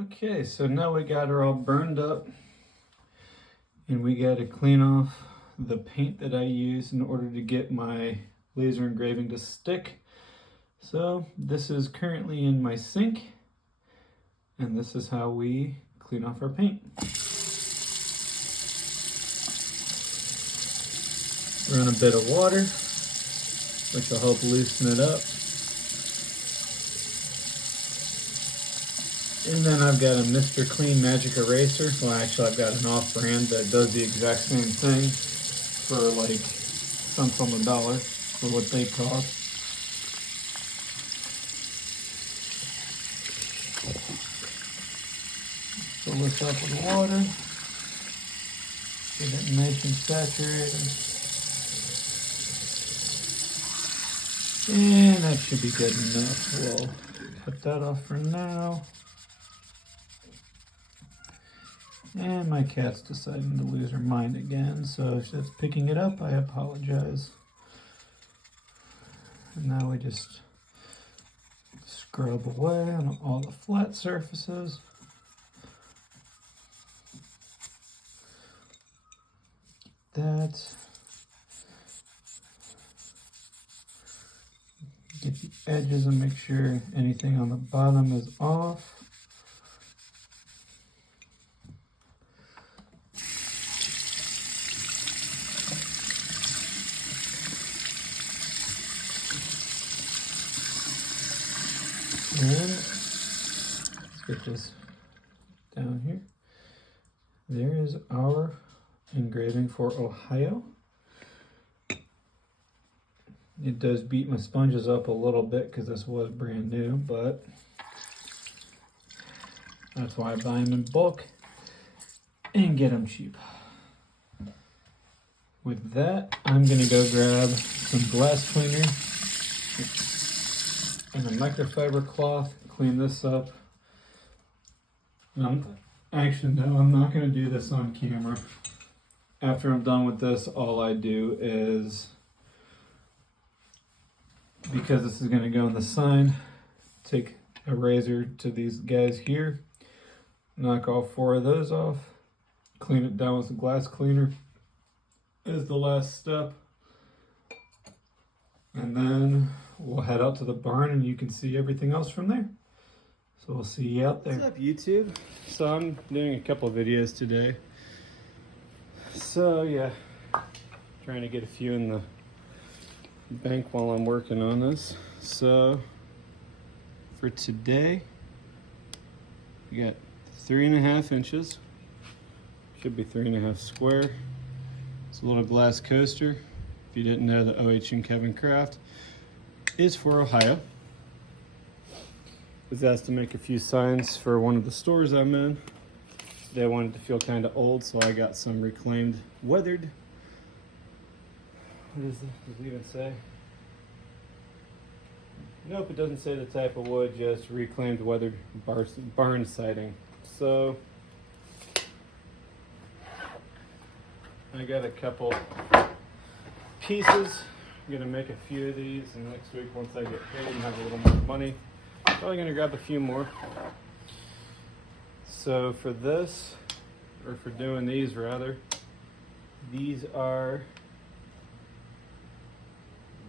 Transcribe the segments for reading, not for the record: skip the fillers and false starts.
Okay, so now we got her all burned up, and we got to clean off the paint that I used in order to get my laser engraving to stick. So this is currently in my sink, and this is how we clean off our paint. Run a bit of water, which will help loosen it up. And then I've got a Mr. Clean Magic Eraser. Well, actually I've got an off-brand that does the exact same thing for like cents on the dollar for what they cost. Fill this up with water. Get it nice and saturated. And that should be good enough. We'll cut that off for now. And my cat's deciding to lose her mind again, so if she's picking it up, I apologize. And now we just scrub away on all the flat surfaces. That. Get the edges and make sure anything on the bottom is off. And let's get this down here. There is our engraving for Ohio. It does beat my sponges up a little bit because this was brand new, but that's why I buy them in bulk and get them cheap. With that, I'm gonna go grab some glass cleaner and a microfiber cloth, clean this up. Actually, no, I'm not gonna do this on camera. After I'm done with this, all I do is, because this is gonna go in the sign, take a razor to these guys here, knock all 4 of those off, clean it down with some glass cleaner is the last step. And then we'll head out to the barn and you can see everything else from there. So we'll see you out there. What's up, YouTube? So I'm doing a couple of videos today. So yeah, trying to get a few in the bank while I'm working on this. So for today, we got 3.5 inches. Should be 3.5 square. It's a little glass coaster. If you didn't know, the OH and Kevin Craft is for Ohio. I was asked to make a few signs for one of the stores I'm in. They wanted to feel kind of old, so I got some reclaimed weathered. What does it even say? Nope, it doesn't say the type of wood, just reclaimed weathered barn siding. So I got a couple pieces. I'm gonna make a few of these, and next week once I get paid and have a little more money, probably gonna grab a few more. So for this, or for doing these rather, these are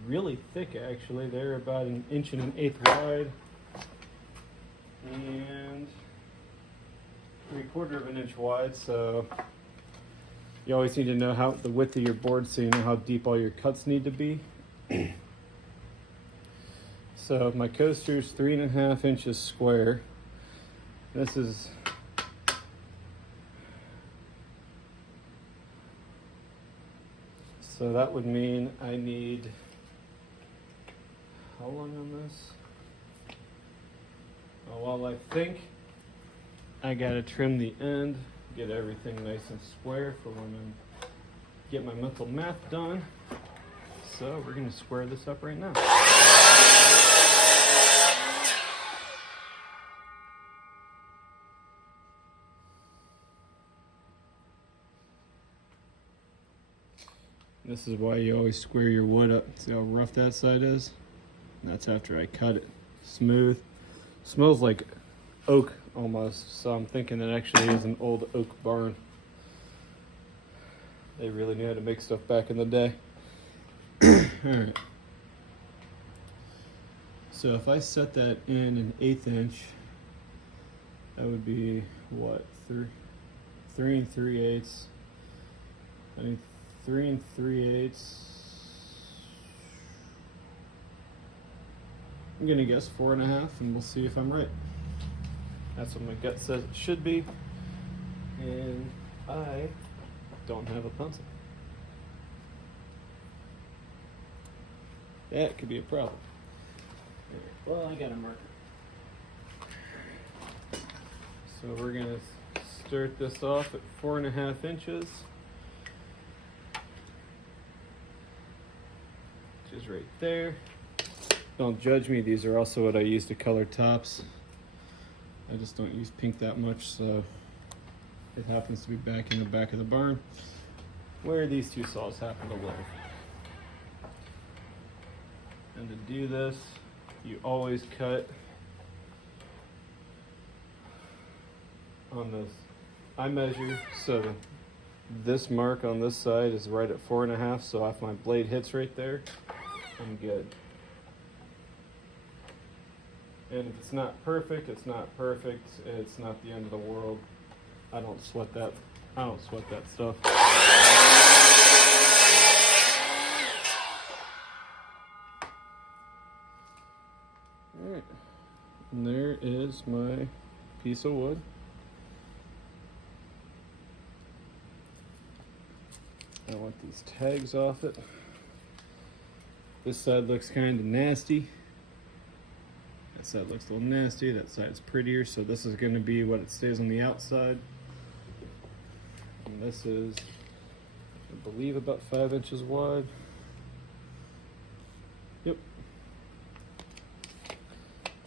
really thick actually. They're about 1 1/8 wide and 3/4 inch wide. So you always need to know how the width of your board so you know how deep all your cuts need to be. So my coaster's 3.5 inches square. This is so that would mean I need, how long on this? Oh, well, I think I gotta trim the end, get everything nice and square for when I get my mental math done. So we're gonna square this up right now. This is why you always square your wood up. See how rough that side is? And that's after I cut it. Smooth. Smells like oak almost. So I'm thinking it actually is an old oak barn. They really knew how to make stuff back in the day. Alright. So if I set that in 1/8 inch, that would be what? 3 3/3. I need 3 3/8. I'm gonna guess 4.5, and we'll see if I'm right. That's what my gut says it should be, and I don't have a pencil. That could be a problem. Well, I got a marker. So we're gonna start this off at 4.5 inches, which is right there. Don't judge me, these are also what I use to color tops. I just don't use pink that much, so it happens to be back in the back of the barn where these two saws happen to live. And to do this, you always cut on this. I measure, so this mark on this side is right at 4.5, so if my blade hits right there, I'm good. And if it's not perfect, it's not perfect. It's not the end of the world. I don't sweat that. I don't sweat that stuff. Alright. And there is my piece of wood. I want these tags off it. This side looks kind of nasty. That side looks a little nasty. That side's prettier, so this is going to be what it stays on the outside. And this is, I believe, about 5 inches wide. Yep.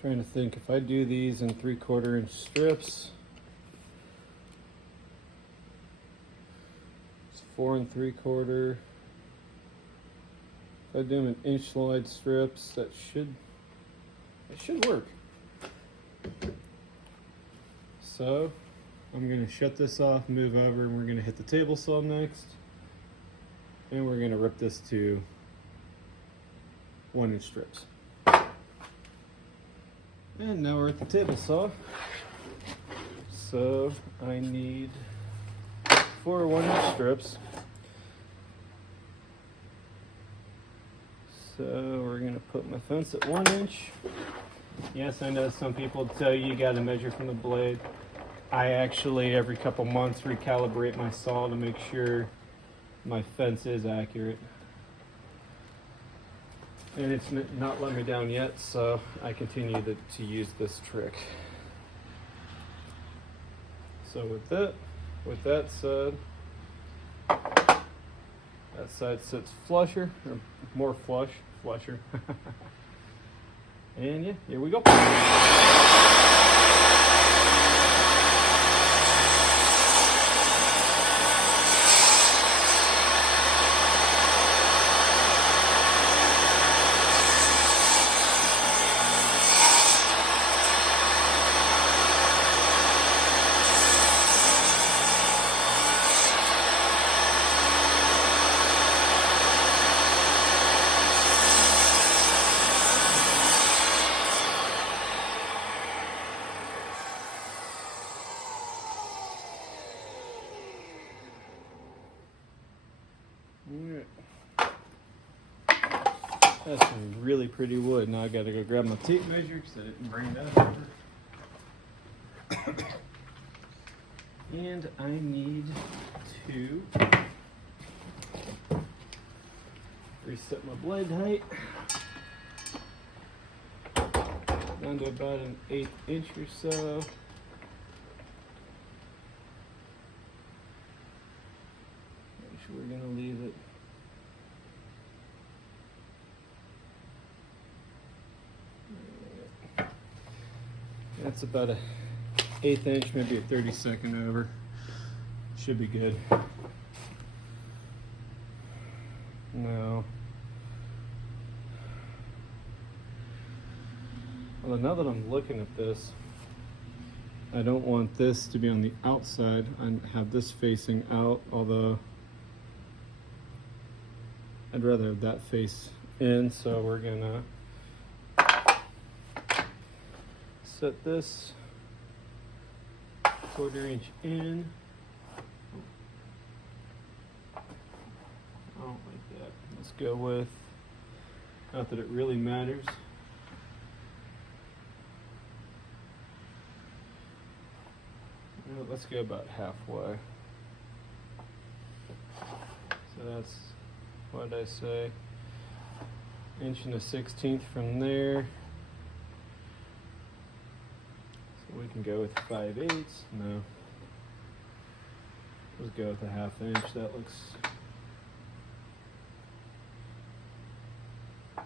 Trying to think, if I do these in 3/4 inch strips, it's 4 3/4. If I do them in inch wide strips, that should work. So I'm going to shut this off, move over, and we're going to hit the table saw next. And we're going to rip this to 1 inch strips. And now we're at the table saw. So I need 4 1 inch strips. So we're going to put my fence at 1 inch. Yes, I know some people tell you got to measure from the blade. I actually, every couple months, recalibrate my saw to make sure my fence is accurate. And it's not let me down yet, so I continue to use this trick. So with that said, that side sits flusher, or more flusher. And yeah, here we go. That's some really pretty wood. Now I gotta go grab my tape measure because I didn't bring that over. And I need to reset my blade height down to about an 1/8 inch or so. Make sure we're gonna leave it. That's about a 1/8 inch, maybe a 32nd over. Should be good. No. Well, now that I'm looking at this, I don't want this to be on the outside. I have this facing out, although I'd rather have that face in, so we're gonna set this 1/4 inch in. I don't like that. Let's go with, not that it really matters. Let's go about halfway. So that's, what did I say? 1 1/16 from there. So we can go with 5/8. No. Let's go with a 1/2 inch. That looks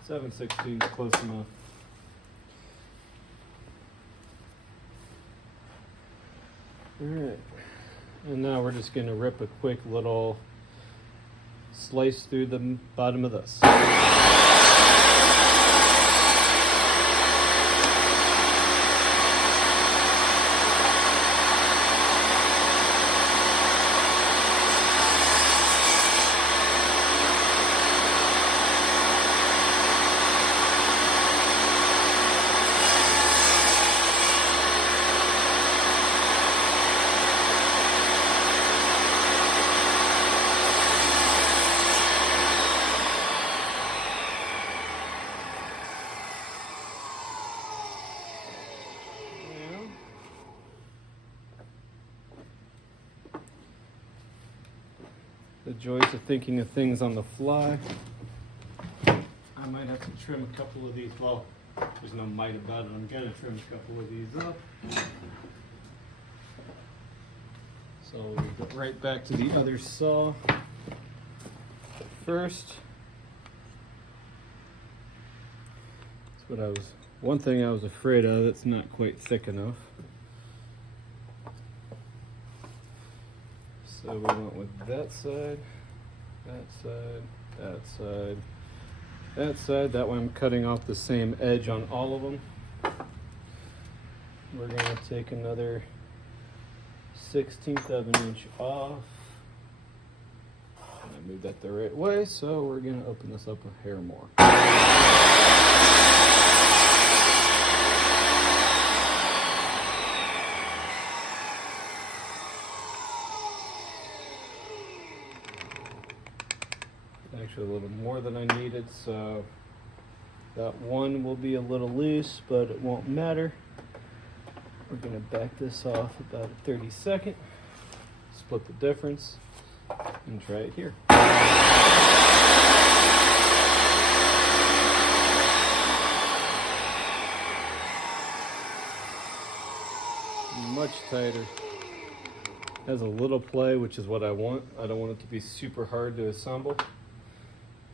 7/16, close enough. Alright, and now we're just going to rip a quick little slice through the bottom of this. The joys of thinking of things on the fly. I might have to trim a couple of these. Well, there's no might about it. I'm going to trim a couple of these up. So we'll get right back to the other saw. First, that's what I was, one thing I was afraid of, it's not quite thick enough. So we went with that side, that side, that side, that side. That way I'm cutting off the same edge on all of them. We're going to take another 1/16 of an inch off. And I moved that the right way, so we're going to open this up a hair more. Actually a little bit more than I needed, so that one will be a little loose, but it won't matter. We're going to back this off about a 32nd, split the difference, and try it here. Much tighter. Has a little play, which is what I want. I don't want it to be super hard to assemble,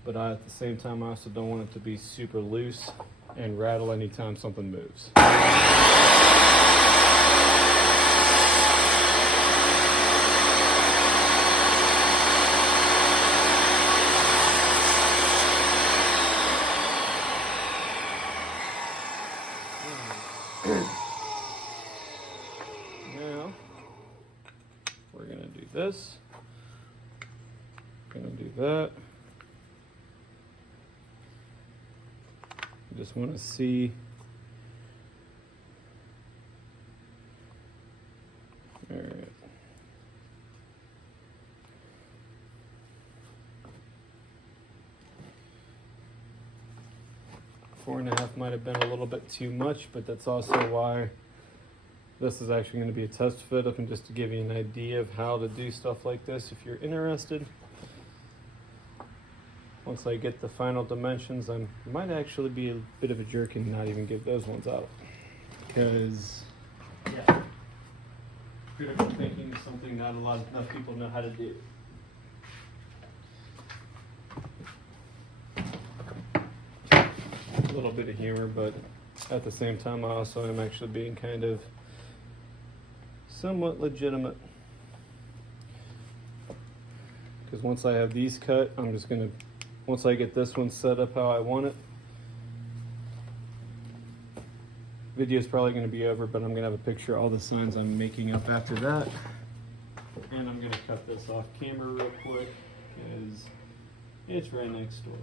but at the same time I also don't want it to be super loose and rattle anytime something moves. Now we're going to do this, going to do that. Just want to see. All right. Four and a half might have been a little bit too much, but that's also why this is actually going to be a test fit, and just to give you an idea of how to do stuff like this if you're interested. Once I get the final dimensions, I might actually be a bit of a jerk and not even give those ones out. Because, yeah, critical thinking is something not enough people know how to do. A little bit of humor, but at the same time, I also am actually being kind of somewhat legitimate. Because once I have these cut, I'm just going to, once I get this one set up how I want it, Video is probably going to be over, but I'm going to have a picture of all the signs I'm making up after that. And I'm going to cut this off camera real quick because it's right next door.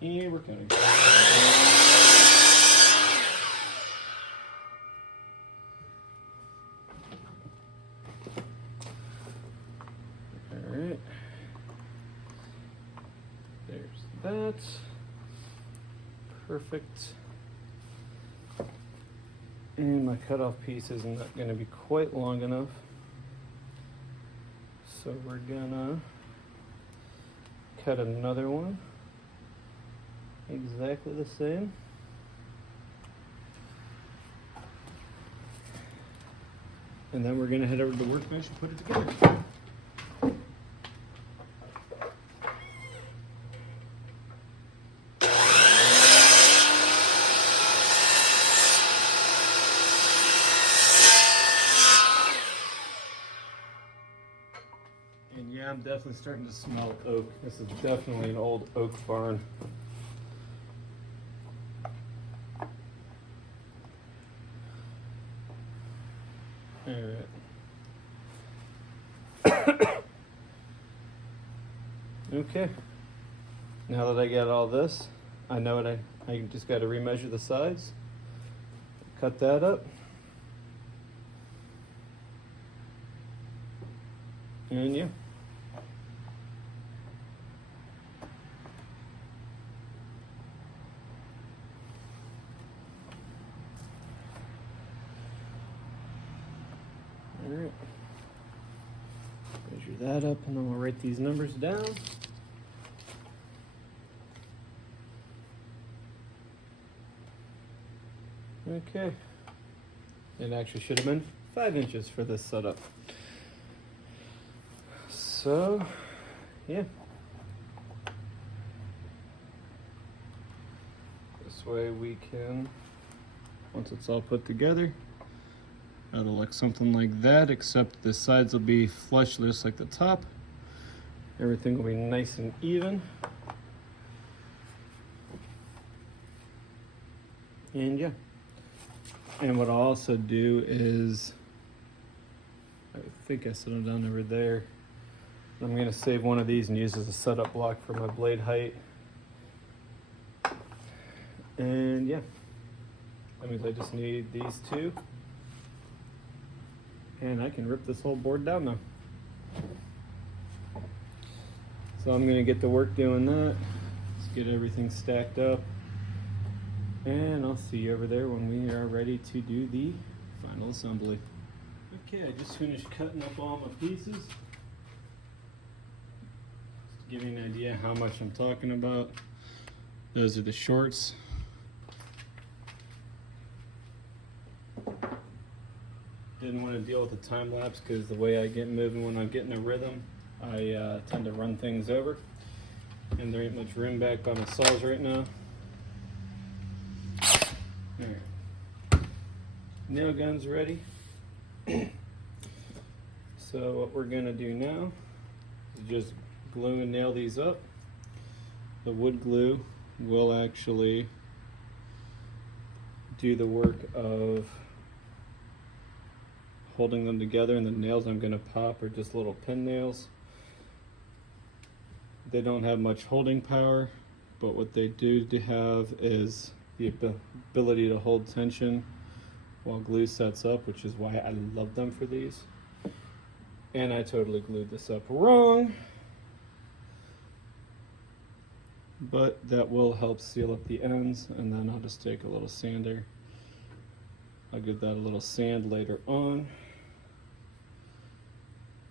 And we're cutting. Alright. There's that. Perfect. And my cutoff piece is not going to be quite long enough. So we're gonna cut another one. Exactly the same. And then we're gonna head over to the workbench and put it together. And yeah, I'm definitely starting to smell oak. This is definitely an old oak barn. Alright. Okay. Now that I got all this, I know what I just got to remeasure the sides. Cut that up. And yeah. Alright. Measure that up and then we'll write these numbers down. Okay. It actually should have been 5 inches for this setup. So, yeah. This way we can, once it's all put together, it'll look something like that, except the sides will be flush just like the top. Everything will be nice and even. And yeah. And what I'll also do is, I think I set them down over there. I'm going to save one of these and use as a setup block for my blade height. And yeah, that means I just need these two. And I can rip this whole board down now. So I'm going to get to work doing that. Let's get everything stacked up. And I'll see you over there when we are ready to do the final assembly. Okay, I just finished cutting up all my pieces. Just to give you an idea how much I'm talking about. Those are the shorts. Didn't want to deal with the time lapse because the way I get moving when I'm getting a rhythm, I tend to run things over. And there ain't much room back by my saws right now. Alright. Nail gun's ready. So what we're gonna do now is just glue and nail these up. The wood glue will actually do the work of holding them together, and the nails I'm gonna pop are just little pin nails. They don't have much holding power, but what they do have is the ability to hold tension while glue sets up, which is why I love them for these. And I totally glued this up wrong, but that will help seal up the ends. And then I'll just take a little sander. I'll give that a little sand later on.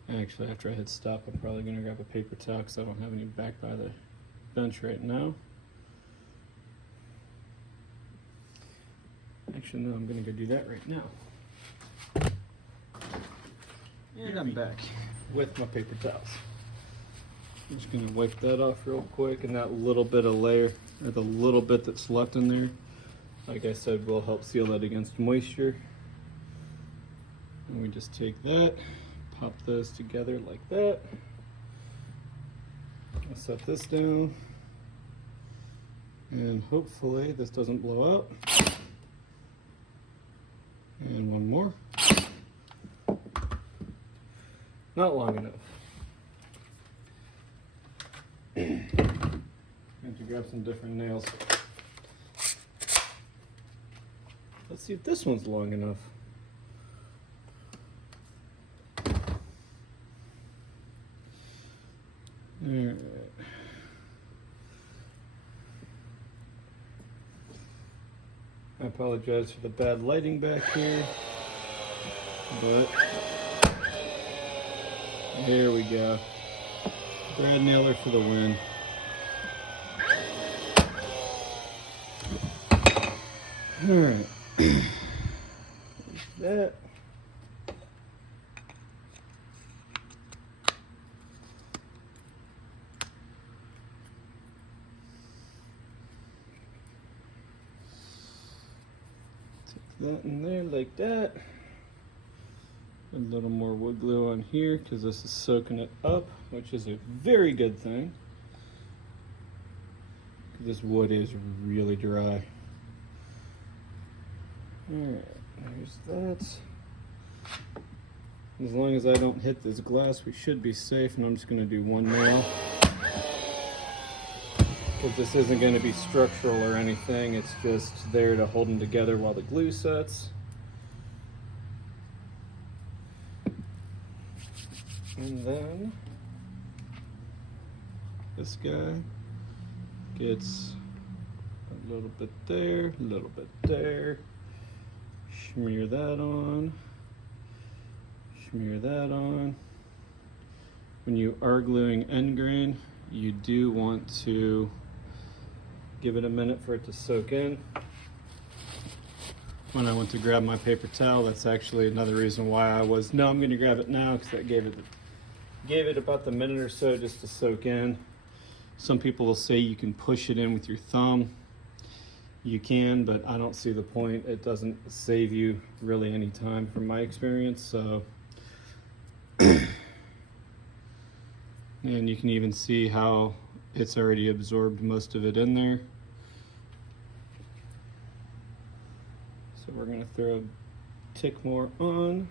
Actually, after I hit stop, I'm probably gonna grab a paper towel because I don't have any back by the bench right now. Actually, no, I'm gonna go do that right now. And I'm back with my paper towels. I'm just gonna wipe that off real quick, and that little bit of layer, or the little bit that's left in there, like I said, will help seal that against moisture. And we just take that, pop those together like that. I'll set this down. And hopefully this doesn't blow out. And one more. Not long enough. Going to grab some different nails. Let's see if this one's long enough. Alright. I apologize for the bad lighting back here, but here we go. Brad Nailer for the win. Alright. That. That in there like that. A little more wood glue on here because this is soaking it up, which is a very good thing. This wood is really dry. Alright, there's that. As long as I don't hit this glass, we should be safe, and I'm just going to do one nail. Because this isn't going to be structural or anything, it's just there to hold them together while the glue sets. And then this guy gets a little bit there, a little bit there. Smear that on. Smear that on. When you are gluing end grain, you do want to give it a minute for it to soak in. When I went to grab my paper towel, that's actually another reason why I'm going to grab it now, because that gave it about the minute or so just to soak in. Some people will say you can push it in with your thumb. You can, but I don't see the point. It doesn't save you really any time from my experience. So, and you can even see how it's already absorbed most of it in there. So we're gonna throw a tick more on.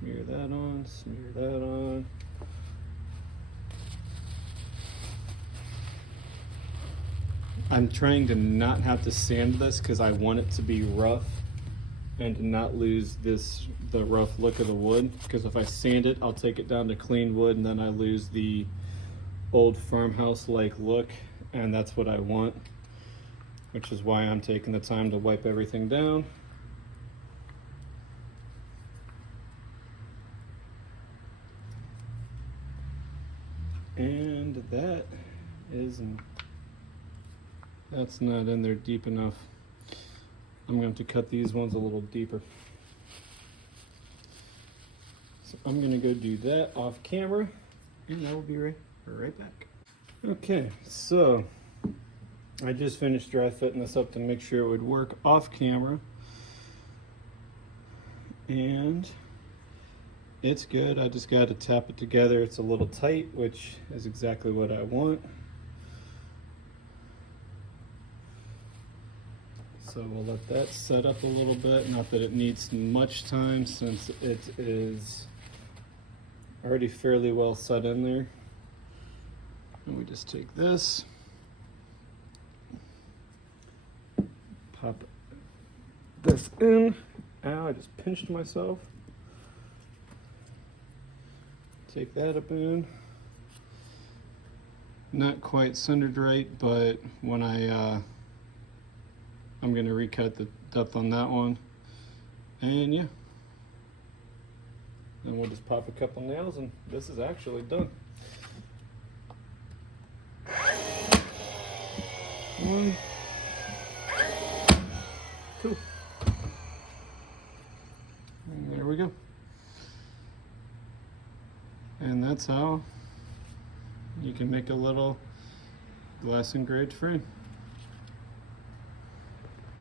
Smear that on, smear that on. I'm trying to not have to sand this because I want it to be rough and to not lose the rough look of the wood. Because if I sand it, I'll take it down to clean wood and then I lose the old farmhouse-like look, and that's what I want, which is why I'm taking the time to wipe everything down. And that's not in there deep enough. I'm going to cut these ones a little deeper. So I'm going to go do that off camera, and I will be right back. Okay, so I just finished dry fitting this up to make sure it would work off camera. And it's good. I just got to tap it together. It's a little tight, which is exactly what I want. So we'll let that set up a little bit. Not that it needs much time since it is already fairly well set in there. And we just take this, pop this in. Ow, I just pinched myself. Take that up in. Not quite centered right, but when I'm going to recut the depth on that one. And yeah. Then we'll just pop a couple nails and this is actually done. One. Two. And there we go. And that's how you can make a little glass engraved frame.